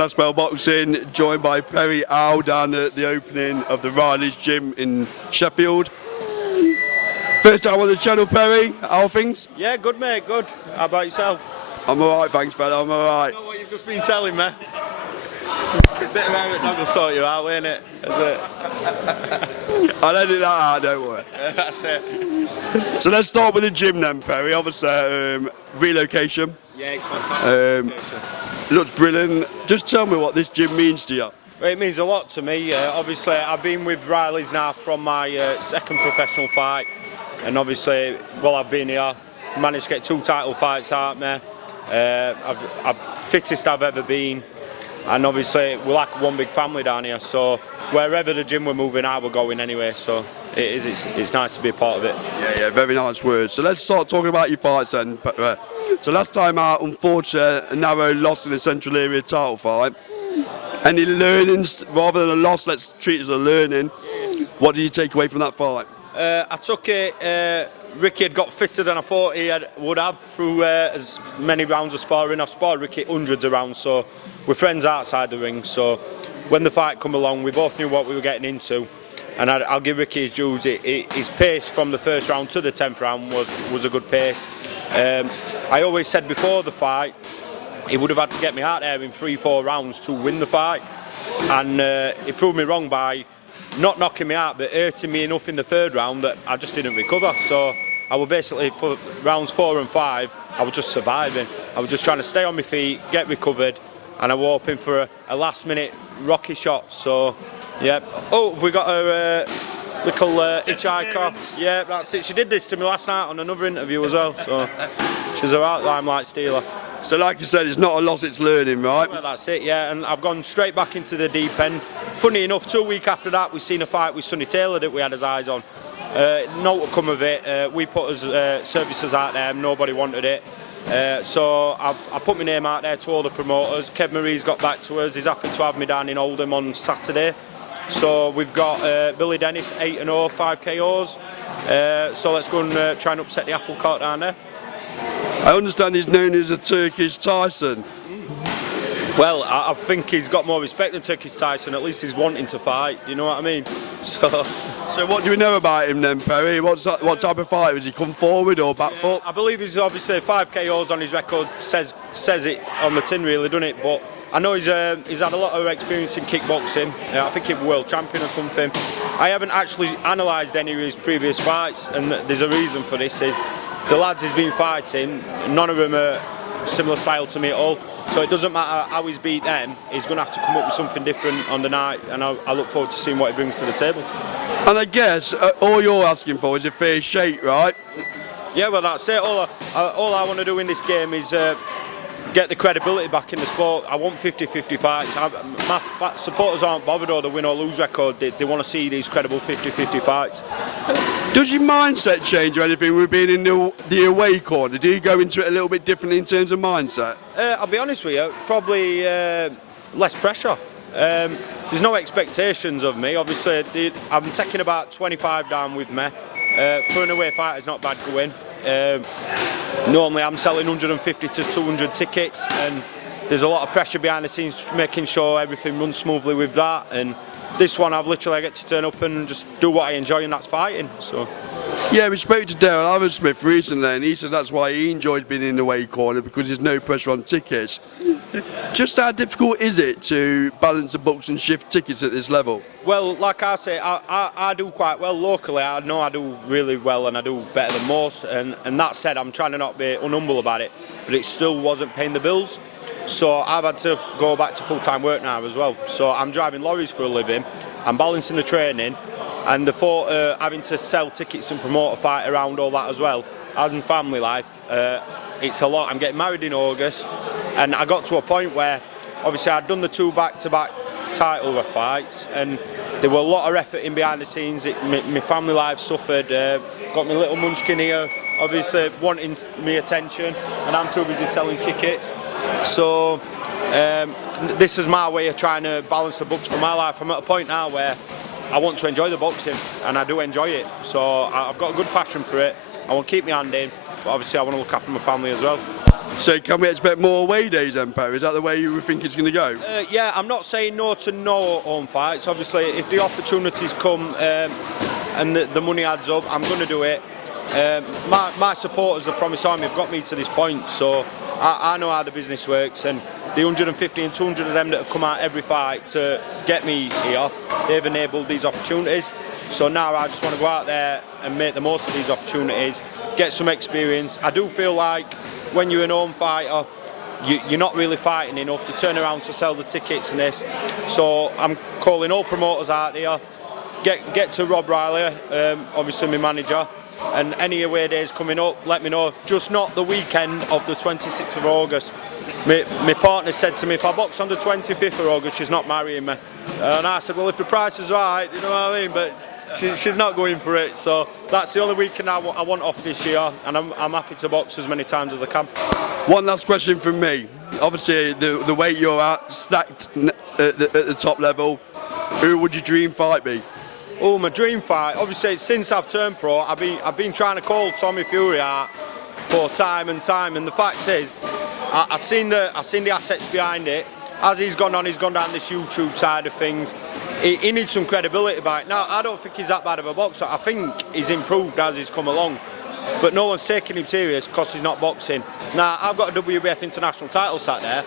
Misfits Boxing, joined by Perry Howe down at the opening of the Riley's Gym in Sheffield. First time on the channel, Perry. How are things? Yeah, good mate, good. How about yourself? I'm alright, thanks fella, I'm alright. You know what you've just been telling me? Bit of Eric Dog will sort you out, ain't it? I'll edit that out, don't worry. Yeah, that's it. So let's start with the gym then, Perry. Obviously, relocation. Yeah, it's fantastic. Looks brilliant. Just tell me what this gym means to you. Well, it means a lot to me. Obviously, I've been with Riley's now from my second professional fight. And obviously, while I've been here, managed to get 2 title fights out there. I've fittest I've ever been. And obviously, we're like one big family down here. So wherever the gym we're moving out, we're going anyway. So it's nice to be a part of it. Yeah, very nice words. So let's start talking about your fights then. So last time out, unfortunately, a narrow loss in the Central Area title fight. Any learnings, rather than a loss, let's treat it as a learning. What did you take away from that fight? I took it, Ricky had got fitter than I thought he would have through as many rounds of sparring. I've sparred Ricky hundreds of rounds, so we're friends outside the ring. So when the fight come along, we both knew what we were getting into. And I'll give Ricky his dues. His pace from the first round to the 10th round was a good pace. I always said before the fight, he would have had to get me out there in 3-4 rounds to win the fight. And he proved me wrong by not knocking me out, but hurting me enough in the 3rd round that I just didn't recover. So I was basically, for rounds 4 and 5, I was just surviving. I was just trying to stay on my feet, get recovered, and I was hoping for a last-minute rocky shot. So, yeah. Oh, have we got a little hitchhiker? Yeah, that's it. She did this to me last night on another interview as well. So she's a right limelight stealer. So like you said, it's not a loss, it's learning, right? Well, that's it, yeah, and I've gone straight back into the deep end. Funny enough, 2 weeks after that, we seen a fight with Sonny Taylor that we had his eyes on. No to come of it. We put us services out there, nobody wanted it. So I put my name out there to all the promoters. Kev Marie's got back to us, he's happy to have me down in Oldham on Saturday. So we've got Billy Dennis, 8-0, 5 KOs. So let's go and try and upset the apple cart down there. I understand he's known as a Turkish Tyson. Well, I think he's got more respect than Turkish Tyson. At least he's wanting to fight. You know what I mean? So what do we know about him then, Perry? What type of fighter? Does he come forward or back foot? I believe he's obviously 5 KOs on his record. Says it on the tin, really, doesn't it? But I know he's had a lot of experience in kickboxing. I think he's a world champion or something. I haven't actually analysed any of his previous fights, and there's a reason for this. Is the lads he's been fighting, none of them are similar style to me at all. So it doesn't matter how he's beat them, he's going to have to come up with something different on the night, and I look forward to seeing what he brings to the table. And I guess all you're asking for is a fair shake, right? Yeah, well that's it. All I want to do in this game is get the credibility back in the sport. I want 50-50 fights. My supporters aren't bothered or the win or lose record. They want to see these credible 50-50 fights. Does your mindset change or anything with being in the away corner? Do you go into it a little bit differently in terms of mindset? I'll be honest with you, probably less pressure. There's no expectations of me. Obviously, I'm taking about 25 down with me. For an away fight, it's not bad going. Normally I'm selling 150 to 200 tickets, and there's a lot of pressure behind the scenes making sure everything runs smoothly with that. And this one I get to turn up and just do what I enjoy, and that's fighting. So yeah, we spoke to Darryl Haversmith recently, and he said that's why he enjoyed being in the away corner, because there's no pressure on tickets. Just how difficult is it to balance the books and shift tickets at this level? Well, like I say, I do quite well locally. I know I do really well, and I do better than most. And that said, I'm trying to not be unhumble about it, but it still wasn't paying the bills. So I've had to go back to full-time work now as well. So I'm driving lorries for a living, I'm balancing the training, and the thought having to sell tickets and promote a fight around all that as well, and family life, it's a lot. I'm getting married in August, and I got to a point where obviously I'd done the 2 back-to-back title fights, and there were a lot of effort in behind the scenes. My family life suffered. Got my little munchkin here, obviously wanting me attention, and I'm too busy selling tickets. So this is my way of trying to balance the books for my life. I'm at a point now where I want to enjoy the boxing, and I do enjoy it. So I've got a good passion for it. I want to keep my hand in, but obviously I want to look after my family as well. So can we expect more away days then, Perry? Is that the way you think it's going to go? Yeah, I'm not saying no to no home fights. Obviously, if the opportunities come and the money adds up, I'm going to do it. My supporters, the Promise Army, have got me to this point, so I know how the business works, and the 150 and 200 of them that have come out every fight to get me here, they've enabled these opportunities. So now I just want to go out there and make the most of these opportunities, get some experience. I do feel like when you're an home fighter, you're not really fighting enough. You turn around to sell the tickets and this. So I'm calling all promoters out here, get to Rob Riley, obviously my manager, and any away days coming up, let me know. Just not the weekend of the 26th of August. My partner said to me, if I box on the 25th of August, she's not marrying me. And I said, well, if the price is right, you know what I mean? But she's not going for it. So that's the only weekend I want off this year, and I'm happy to box as many times as I can. One last question from me. Obviously, the weight you're at, stacked at the top level, who would your dream fight be? Oh, my dream fight. Obviously, since I've turned pro, I've been trying to call Tommy Fury out for time and time, and the fact is, I've seen the assets behind it. As he's gone down this YouTube side of things. He needs some credibility back. Now, I don't think he's that bad of a boxer. I think he's improved as he's come along, but no one's taking him serious because he's not boxing. Now, I've got a WBF international title sat there.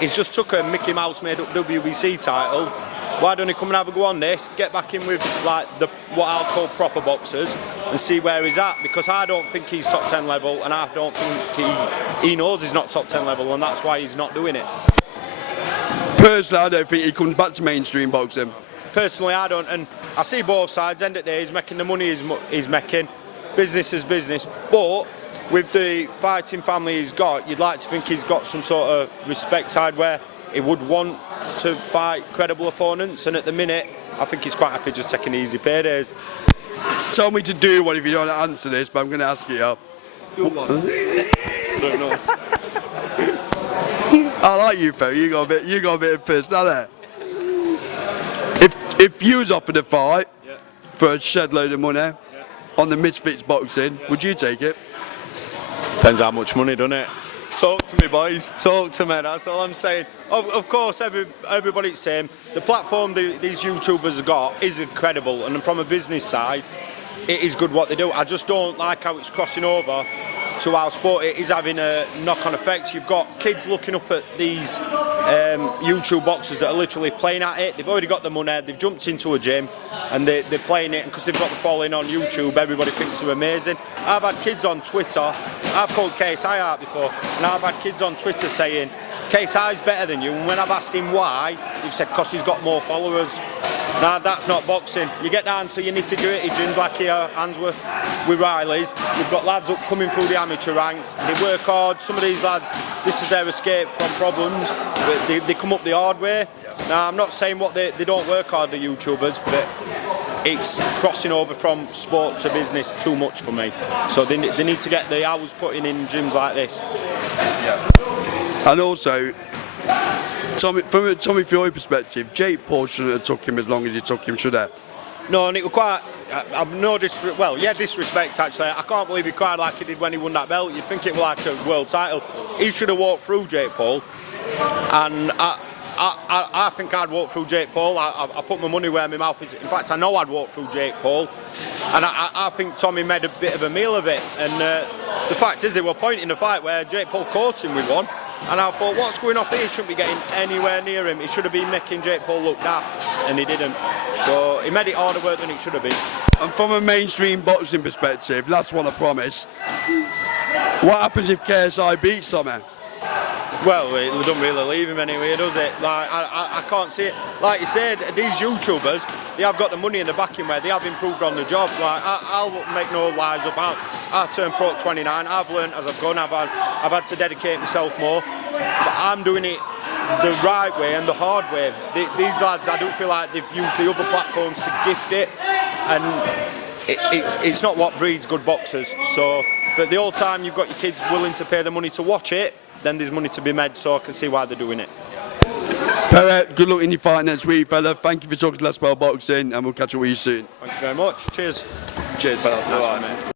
He's just took a Mickey Mouse made up WBC title. Why don't he come and have a go on this, get back in with like what I'll call proper boxers and see where he's at, because I don't think he's top 10 level, and I don't think he knows he's not top 10 level, and that's why he's not doing it. Personally, I don't think he comes back to mainstream boxing. Personally, I don't, and I see both sides. End of the day, he's making the money he's making. Business is business, but with the fighting family he's got, you'd like to think he's got some sort of respect side where he would want to fight credible opponents, and at the minute, I think he's quite happy just taking easy paydays. Tell me to do one if you don't answer this, but I'm going to ask you. Do what? Don't know. I like you, Perry. You got a bit of personality. If you was offered a fight for a shed load of money on the Misfits Boxing, would you take it? Depends how much money, doesn't it? Talk to me, boys. Talk to me. That's all I'm saying. Of course, everybody's the same. The platform these YouTubers have got is incredible, and from a business side, it is good what they do. I just don't like how it's crossing over to our sport. It is having a knock-on effect. You've got kids looking up at these YouTube boxers that are literally playing at it. They've already got the money, they've jumped into a gym and they're playing it, and because they've got the following on YouTube, everybody thinks they're amazing. I've had kids on Twitter, I've called KSI out before, and I've had kids on Twitter saying KSI's better than you, and when I've asked him why, they've said because he's got more followers. Now that's not boxing. You get down to your nitty-gritty gyms like here, Handsworth, with Riley's. We've got lads up coming through the amateur ranks. They work hard. Some of these lads, this is their escape from problems. They come up the hard way. Now I'm not saying they don't work hard, the YouTubers, but it's crossing over from sport to business too much for me. So they need to get the hours put in gyms like this. Yeah. And also, Tommy, from a Tommy Fury perspective, Jake Paul shouldn't have took him as long as he took him, should he? No, and it was quite. Disrespect actually. I can't believe he cried like he did when he won that belt. You'd think it was like a world title. He should have walked through Jake Paul, and I think I'd walk through Jake Paul. I put my money where my mouth is. In fact, I know I'd walk through Jake Paul, and I think Tommy made a bit of a meal of it. And the fact is, they were pointing the fight where Jake Paul caught him with one. And I thought, what's going off here? He shouldn't be getting anywhere near him. He should have been making Jake Paul look daft, and he didn't. So he made it harder work than it should have been. And from a mainstream boxing perspective, last one I promise, what happens if KSI beats Tommy? Well, it doesn't really leave him anyway, does it? Like I can't see it. Like you said, these YouTubers, they have got the money in the backing where they have improved on the job. Like I'll make no lies up. I turned pro at 29. I've learned as I've gone. I've had to dedicate myself more. But I'm doing it the right way and the hard way. These lads, I do feel like they've used the other platforms to gift it, and it's not what breeds good boxers. So, but the whole time you've got your kids willing to pay the money to watch it, then there's money to be made, so I can see why they're doing it. Perry, good luck in your fight next week, fella. Thank you for talking to Let's Spell Boxing, and we'll catch up with you soon. Thank you very much. Cheers. Cheers, fella. Nice, mate.